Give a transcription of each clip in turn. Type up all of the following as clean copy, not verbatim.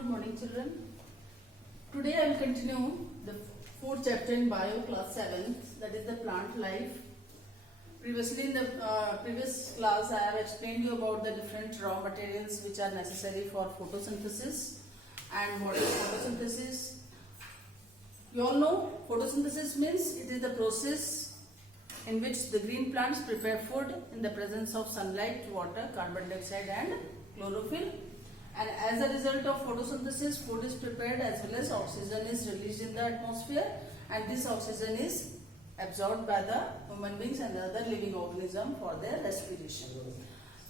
Good morning, children. Today I will continue the fourth chapter in Bio, class 7, that is the plant life. Previously in the previous class I have explained you about the different raw materials which are necessary for photosynthesis. And what is photosynthesis? You all know photosynthesis means it is the process in which the green plants prepare food in the presence of sunlight, water, carbon dioxide and chlorophyll. And as a result of photosynthesis, food is prepared as well as oxygen is released in the atmosphere, and this oxygen is absorbed by the human beings and the other living organism for their respiration.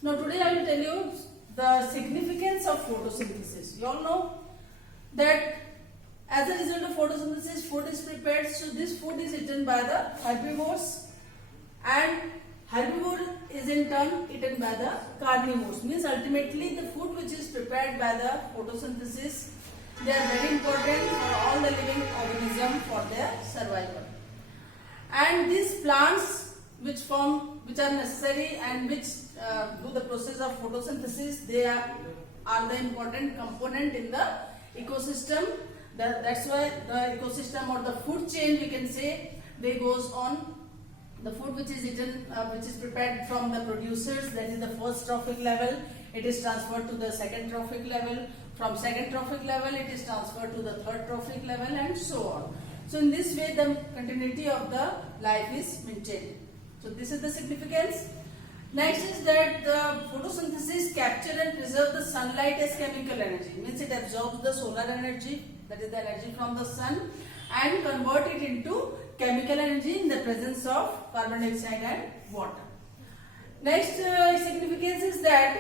Now today I will tell you the significance of photosynthesis. You all know that as a result of photosynthesis, food is prepared. So this food is eaten by the herbivores, and herbivore is in turn eaten by the carnivores. Means ultimately the food which is prepared by the photosynthesis, they are very important for all the living organism for their survival. And these plants which are necessary and which do the process of photosynthesis, they are the important component in the ecosystem. That's why the ecosystem or the food chain, we can say, they goes on. The food which is eaten, which is prepared from the producers, that is the first trophic level, it is transferred to the second trophic level. From second trophic level, it is transferred to the third trophic level, and so on. So in this way, the continuity of the life is maintained. So this is the significance. Next is that the photosynthesis capture and preserve the sunlight as chemical energy. Means it absorbs the solar energy, that is the energy from the sun, and convert it into chemical energy in the presence of carbon dioxide and water. Next significance is that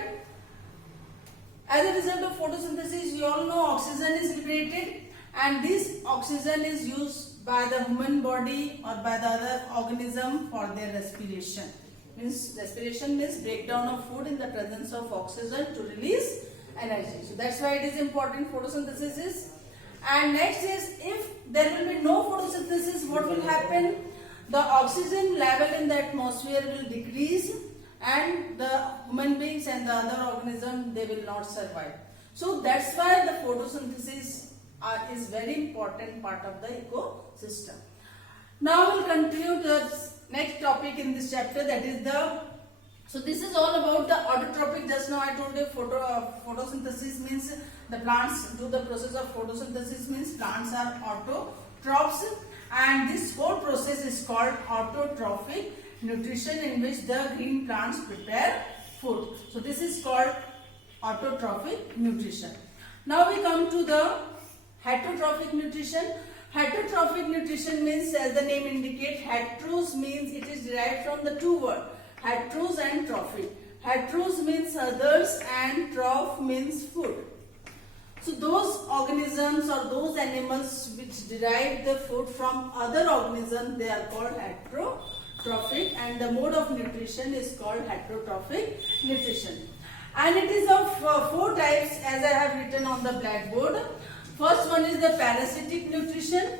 as a result of photosynthesis, you all know oxygen is liberated, and this oxygen is used by the human body or by the other organism for their respiration. Means respiration means breakdown of food in the presence of oxygen to release energy. So that's why it is important, photosynthesis is. And next is, if there will be no photosynthesis, what will happen? The oxygen level in the atmosphere will decrease, and the human beings and the other organism, they will not survive. So that's why the photosynthesis is very important part of the ecosystem. Now we'll continue the next topic in this chapter, that is so this is all about the autotrophic. Just now I told you photosynthesis means the plants do the process of photosynthesis, means plants are autotrophs, and this whole process is called autotrophic nutrition, in which the green plants prepare food. So this is called autotrophic nutrition. Now we come to the heterotrophic nutrition. Heterotrophic nutrition means, as the name indicates, heteros means it is derived from the two words, heteros and trophic. Heteros means others and troph means food. So those organisms or those animals which derive the food from other organisms, they are called heterotrophic, and the mode of nutrition is called heterotrophic nutrition. And it is of four types, as I have written on the blackboard. First one is the parasitic nutrition,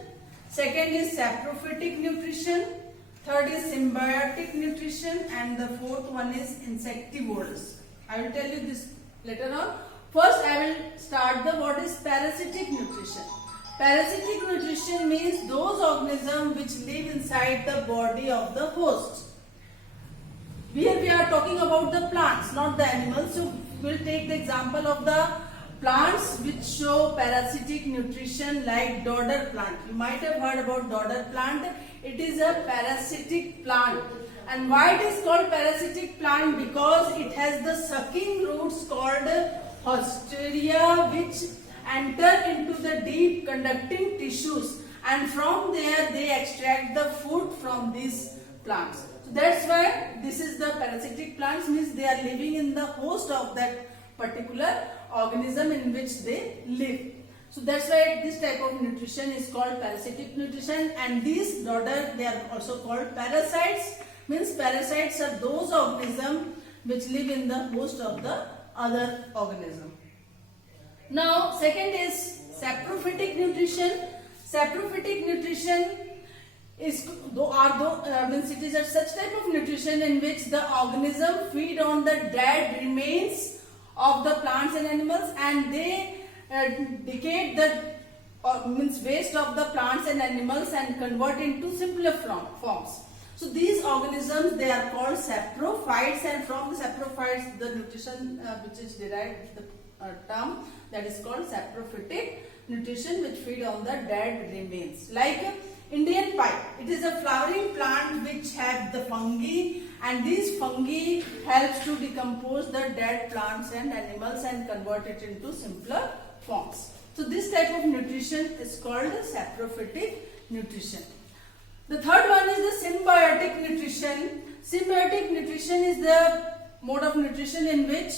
second is saprophytic nutrition, third is symbiotic nutrition, and the fourth one is insectivorous. I will tell you this later on. First I will start the what is parasitic nutrition. Parasitic nutrition means those organisms which live inside the body of the host. Here we are talking about the plants, not the animals. So we will take the example of the plants which show parasitic nutrition, like dodder plant. You might have heard about dodder plant. It is a parasitic plant. And why it is called parasitic plant? Because it has the sucking roots called Hosteria, which enter into the deep conducting tissues, and from there they extract the food from these plants. So that's why this is the parasitic plants, means they are living in the host of that particular organism in which they live. So that's why this type of nutrition is called parasitic nutrition. And these dodder, they are also called parasites. Means parasites are those organisms which live in the host of the other organism. Now second is saprophytic nutrition. Saprophytic nutrition is means it is a such type of nutrition in which the organism feed on the dead remains of the plants and animals, and they decay the means waste of the plants and animals and convert into simpler forms. So these organisms, they are called saprophytes, and from the saprophytes the nutrition which is derived, the term that is called saprophytic nutrition, which feed on the dead remains. Like Indian pipe, it is a flowering plant which have the fungi, and these fungi helps to decompose the dead plants and animals and convert it into simpler forms. So this type of nutrition is called saprophytic nutrition. The third one is the symbiotic nutrition. Symbiotic nutrition is the mode of nutrition in which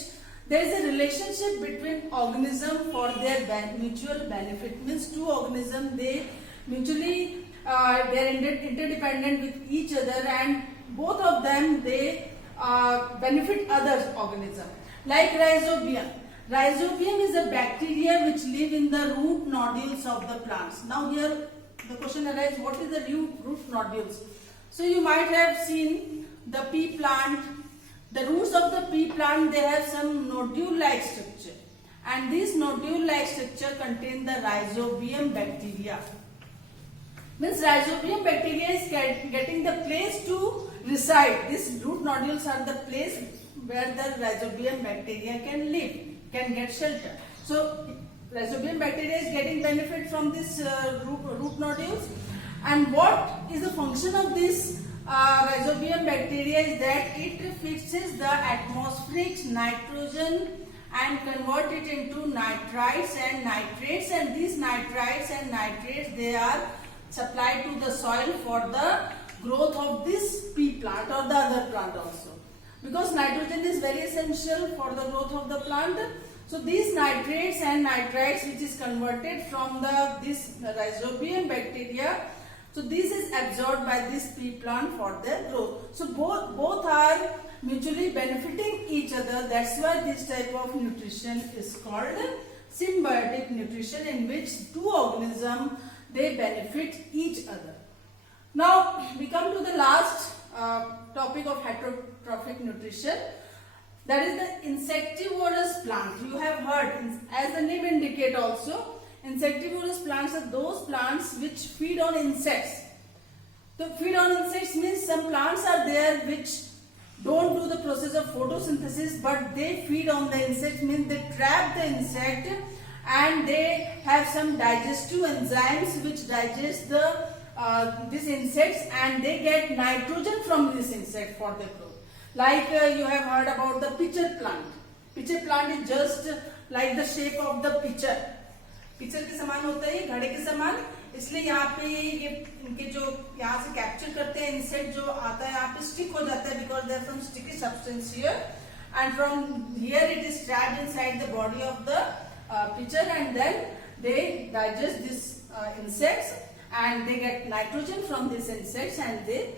there is a relationship between organisms for their mutual benefit. Means two organisms, they mutually they are interdependent with each other, and both of them they benefit other organism. Like rhizobium. Rhizobium is a bacteria which live in the root nodules of the plants. Now here the question arises, what is the root nodules? So you might have seen the pea plant. The roots of the pea plant, they have some nodule-like structure, and this nodule-like structure contain the rhizobium bacteria. Means rhizobium bacteria is getting the place to reside. These root nodules are the place where the rhizobium bacteria can live, can get shelter. So rhizobium bacteria is getting benefit from this root nodules. And what is the function of this rhizobium bacteria is that it fixes the atmospheric nitrogen and convert it into nitrites and nitrates, and these nitrites and nitrates, they are supplied to the soil for the growth of this pea plant or the other plant also, because nitrogen is very essential for the growth of the plant. So these nitrates and nitrites which is converted from this rhizobium bacteria, so this is absorbed by this pea plant for their growth. So both are mutually benefiting each other. That's why this type of nutrition is called symbiotic nutrition, in which two organisms, they benefit each other. Now we come to the last topic of heterotrophic nutrition, that is the insectivorous plant. You have heard, as the name indicates also, insectivorous plants are those plants which feed on insects. So feed on insects means some plants are there which don't do the process of photosynthesis, but they feed on the insect, means they trap the insect and they have some digestive enzymes which digest these insects, and they get nitrogen from this insect for their growth. Like you have heard about the pitcher plant. Pitcher plant is just like the shape of the pitcher. Picture के समान होता है, घड़े के समान, इसलिए यहाँ पे ये इनके जो यहाँ से कैप्चर करते हैं इंसेक्ट जो आता है यहाँ पे स्टिक हो जाता है, because they are from sticky substance here, and from here it is trapped inside the body of the pitcher, and then they digest these insects and they get nitrogen from these insects, and they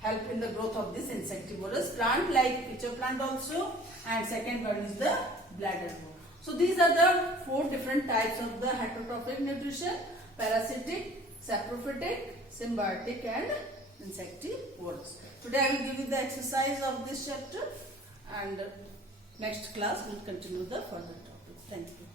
help in the growth of this insectivorous plant like pitcher plant also, and second one is the bladder worm. So these are the four different types of the heterotrophic nutrition: parasitic, saprophytic, symbiotic and insectivorous. Today I will give you the exercise of this chapter, and next class we will continue the further topics. Thank you.